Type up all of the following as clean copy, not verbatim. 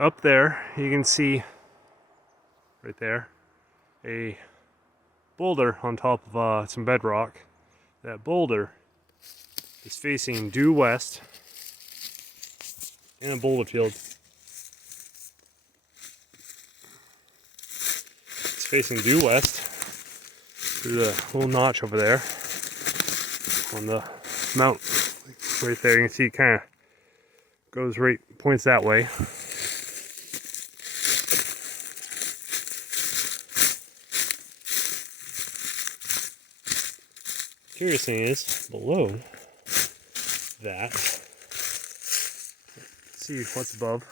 Up there, you can see right there a boulder on top of some bedrock. That boulder is facing due west in a boulder field. It's facing due west through the little notch over there on the mountain. Right there, you can see it kind of goes right, points that way. Curious thing is, below that, let's see what's above.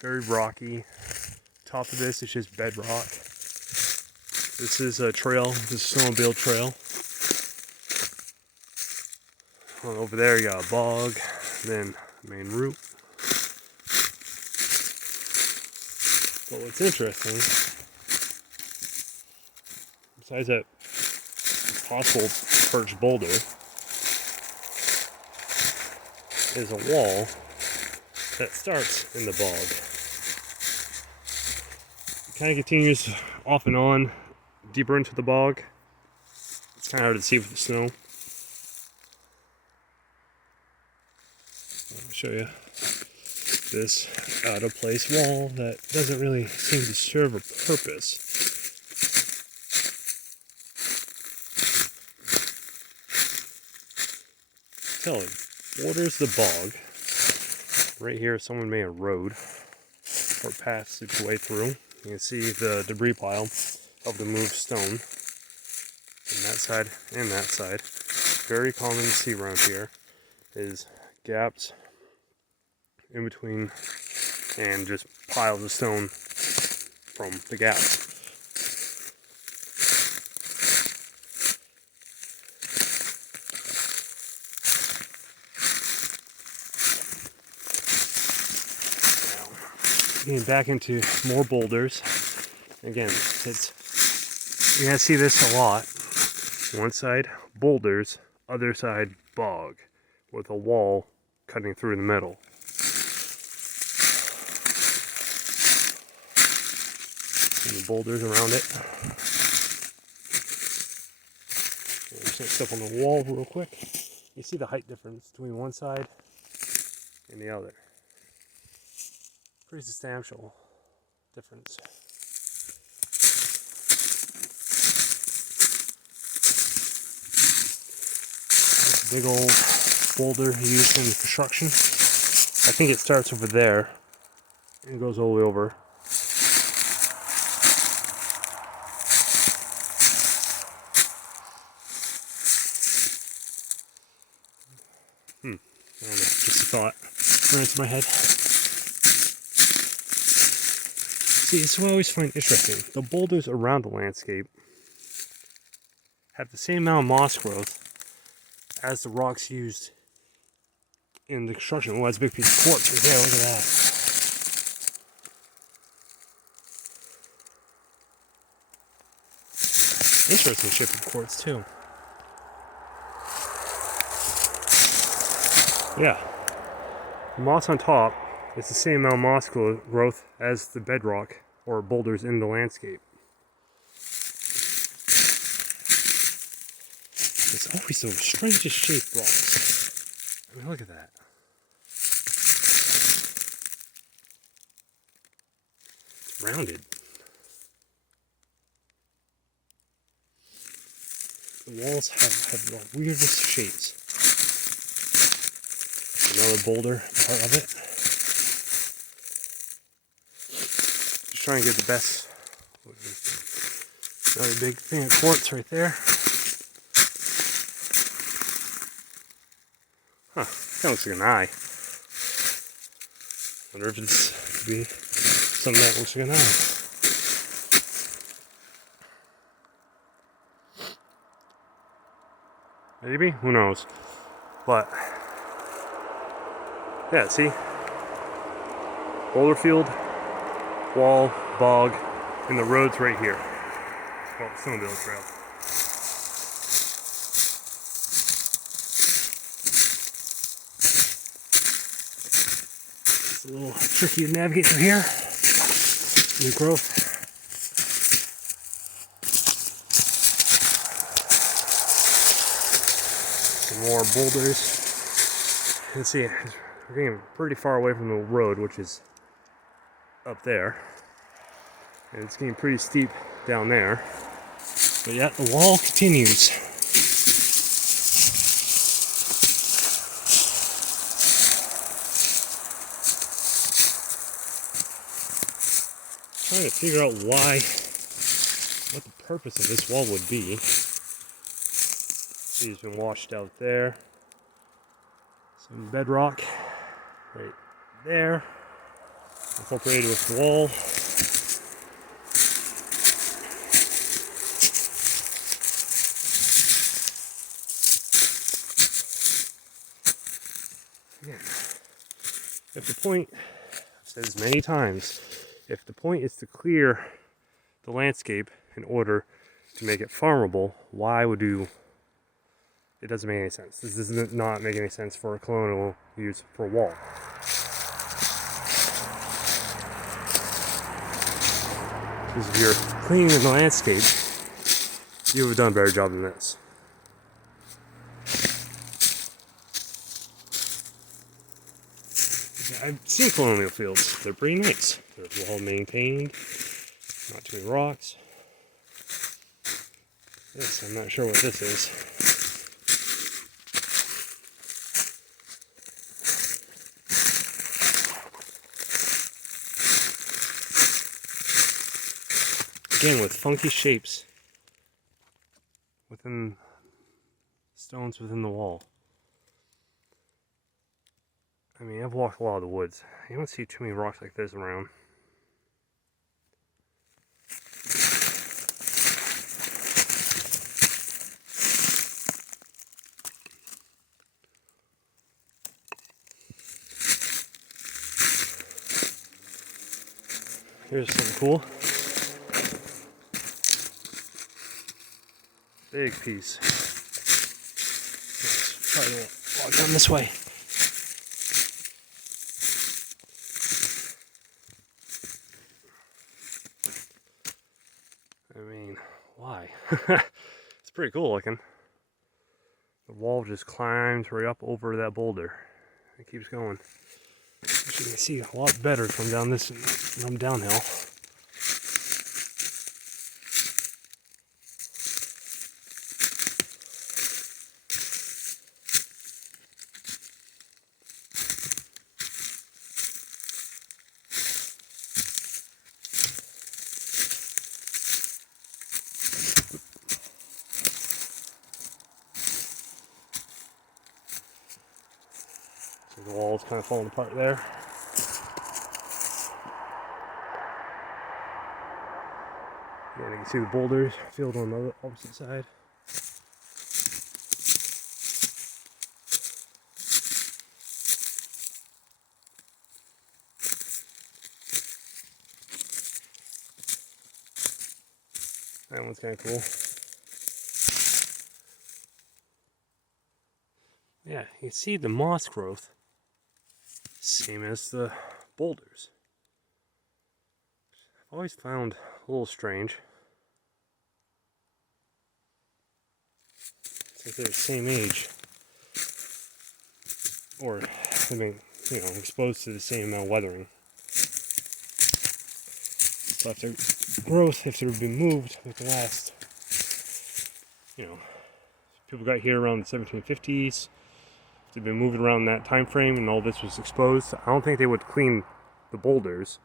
Very rocky. Top of this is just bedrock. This is a trail, this is a snowmobile trail. Over there you got a bog, then main route. But what's interesting, besides that possible perched boulder, is a wall that starts in the bog. It kind of continues off and on, deeper into the bog. It's kind of hard to see with the snow. I'll show you this out of place wall that doesn't really seem to serve a purpose. Tell it borders the bog. Right here, someone made a road or path its way through. You can see the debris pile of the moved stone on that side and that side. Very common to see around here is gaps in between and just piles of stone from the gaps. Getting back into more boulders. Again, you're gonna see this a lot. One side boulders, other side bog, with a wall cutting through the middle. And the boulders around it. I'm just gonna step on the wall real quick. You see the height difference between one side and the other. Pretty substantial difference. This big old boulder used in construction. I think it starts over there and goes all the way over. And just a thought ran into my head. See, it's what I always find interesting. The boulders around the landscape have the same amount of moss growth as the rocks used in the construction. Oh, that's a big piece of quartz right there. Look at that. Interesting shape of quartz, too. Yeah. The moss on top is the same amount of moss growth as the bedrock or boulders in the landscape. It's always those strangest shaped rocks. I mean, look at that. It's rounded. The walls have the weirdest shapes. Another boulder part of it. Just trying to get the best. Another big thing of quartz right there. Huh, kind of looks like an eye. Wonder if it's could be something that looks like an eye. Maybe? Who knows? But yeah, see? Boulder field, wall, bog, and the road's right here. Well, snowmobile trail. It's a little tricky to navigate through here. New growth. Some more boulders. You can see we're getting pretty far away from the road, which is up there. And it's getting pretty steep down there. But yet the wall continues. Trying to figure out what the purpose of this wall would be. See, it's been washed out there. Some bedrock right there, incorporated with the wall. Again, if the point, I've said this many times, if the point is to clear the landscape in order to make it farmable, why would you? It doesn't make any sense. This does not make any sense for a colonial use for a wall. Because if you're cleaning the landscape, you would have done a better job than this. I've seen colonial fields. They're pretty nice. They're well maintained. Not too many rocks. This, I'm not sure what this is. Again, with funky shapes within stones within the wall. I mean, I've walked a lot of the woods. You don't see too many rocks like this around. Here's something cool. Big piece. Let's try to walk down this way. I mean, why? It's pretty cool looking. The wall just climbs right up over that boulder. It keeps going. As you can see a lot better from down this from downhill. So the wall's kind of falling apart there. And you can see the boulders field on the opposite side. That one's kind of cool. Yeah, you can see the moss growth, same as the boulders. I've always found a little strange. It's like they're the same age. Or, I mean, you know, exposed to the same amount of weathering. So if their growth, if they've been moved with the last, you know, people got here around the 1750s. They've been moving around that time frame and all this was exposed. I don't think they would clean the boulders.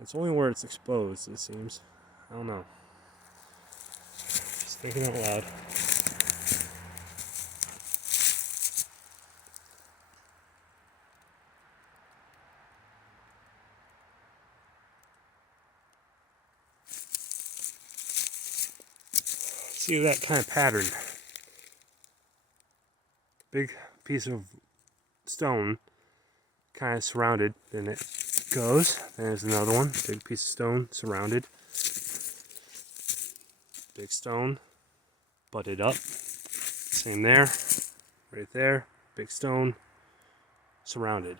It's only where it's exposed, it seems. I don't know. Just thinking out loud. See that kind of pattern. Big piece of stone kind of surrounded, then it goes. There's another one, big piece of stone surrounded. Big stone, butted up, Same there, right there, big stone, surrounded.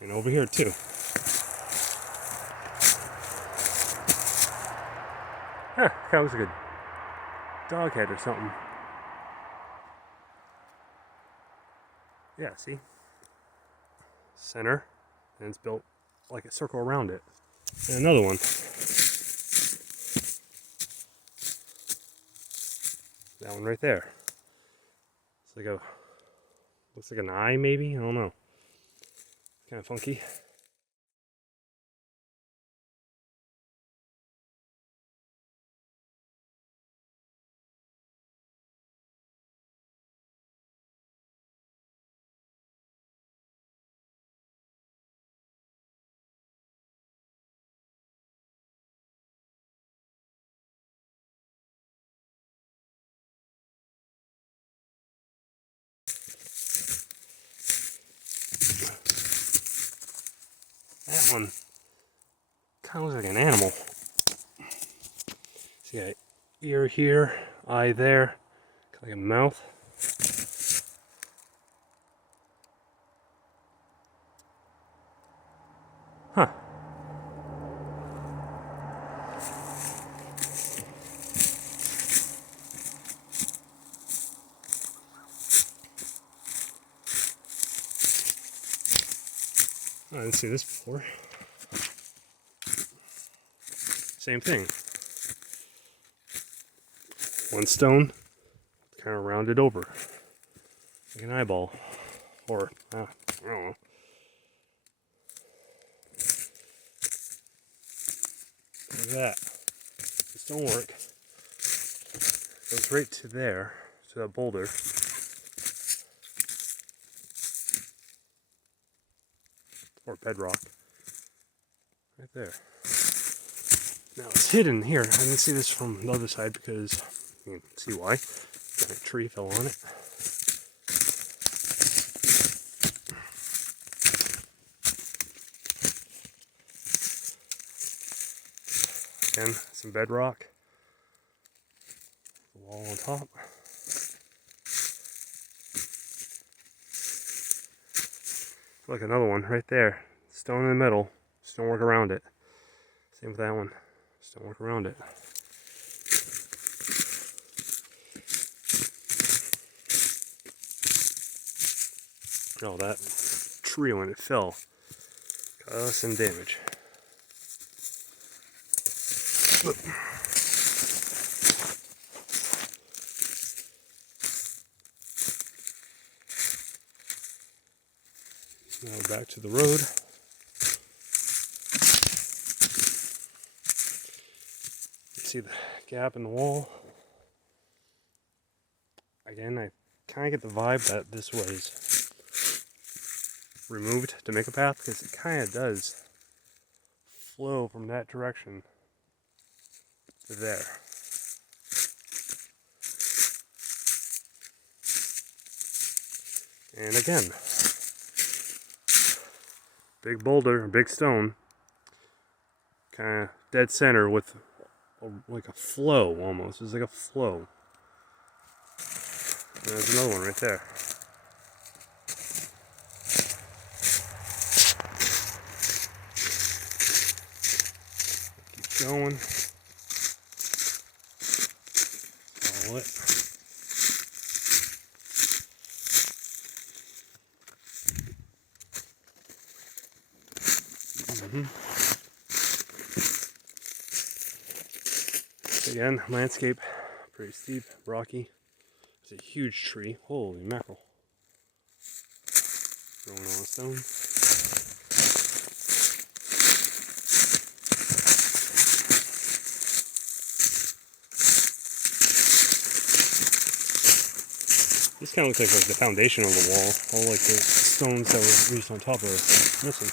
And over here too. Huh, that looks like a dog head or something. Yeah, see? Center, and it's built like a circle around it. And another one. That one right there. It's like a, looks like an eye maybe? I don't know. Kind of funky. That one kind of looks like an animal. See, got ear here, eye there, like a mouth. Huh. I didn't see this before. Same thing. One stone, kind of rounded over, like an eyeball, or I don't know. Look at that. The stonework goes right to there, to that boulder. Or bedrock. Right there. Now it's hidden here. I didn't see this from the other side because you can see why. That tree fell on it. Again, some bedrock. The wall on top. Look, another one right there. Stone in the middle. Stonework around it. Same with that one. Stonework around it. Oh, that tree when it fell caused some damage. Look. Now back to the road. See the gap in the wall. Again, I kind of get the vibe that this was removed to make a path because it kind of does flow from that direction to there. And again, big boulder, big stone, kind of dead center with like a flow almost. It's like a flow. And there's another one right there. Keep going. Follow it. Again, landscape, pretty steep, rocky. It's a huge tree. Holy mackerel. Growing on a stone. This kind of looks like the foundation of the wall. All like the stones that were used on top are missing.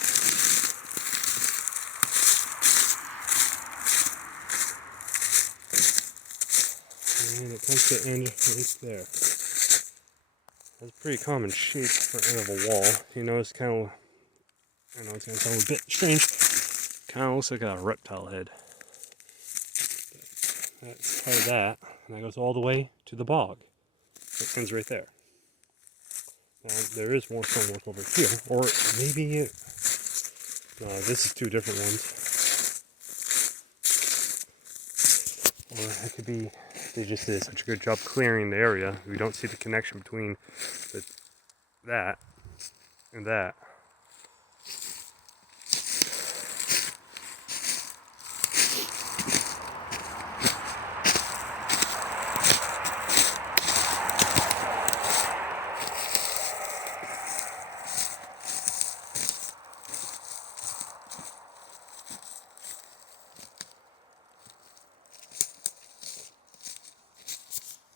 And it comes to end right there. That's a pretty common shape for end of a wall. You know, it's kind of, I know it's going to sound a bit strange, kind of looks like a reptile head. That's part of that, and that goes all the way to the bog. It ends right there. Now, there is more stonework over here, or maybe it... No, this is two different ones. Or it could be they just did such a good job clearing the area. We don't see the connection between that and that.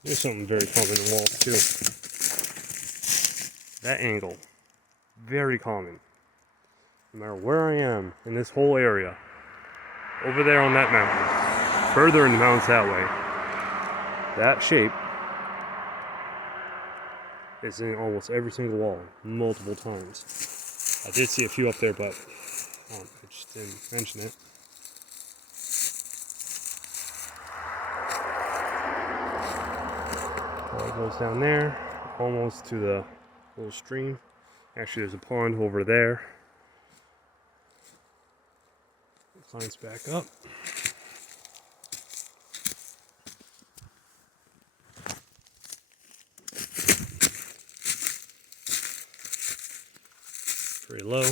There's something very common in walls too. That angle, very common. No matter where I am in this whole area, over there on that mountain, further in the mountains that way, that shape is in almost every single wall, multiple times. I did see a few up there, but I just didn't mention it. It goes down there, almost to the little stream. Actually, there's a pond over there. It climbs back up. Pretty low.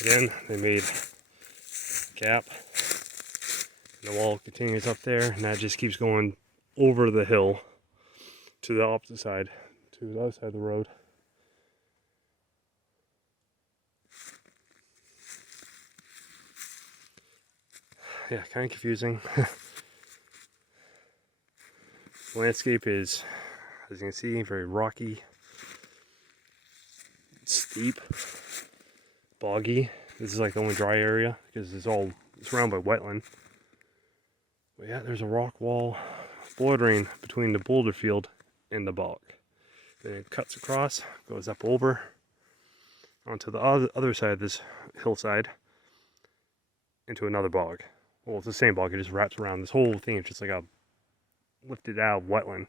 Again, they made a gap, and the wall continues up there, and that just keeps going over the hill to the opposite side, to the other side of the road. Yeah, kind of confusing. The landscape is, as you can see, very rocky, steep, boggy. This is like the only dry area because it's surrounded by wetland. But yeah, there's a rock wall bordering between the boulder field and the bog. Then it cuts across, goes up over onto the other side of this hillside into another bog. Well, it's the same bog, it just wraps around. This whole thing is just like a lifted out wetland.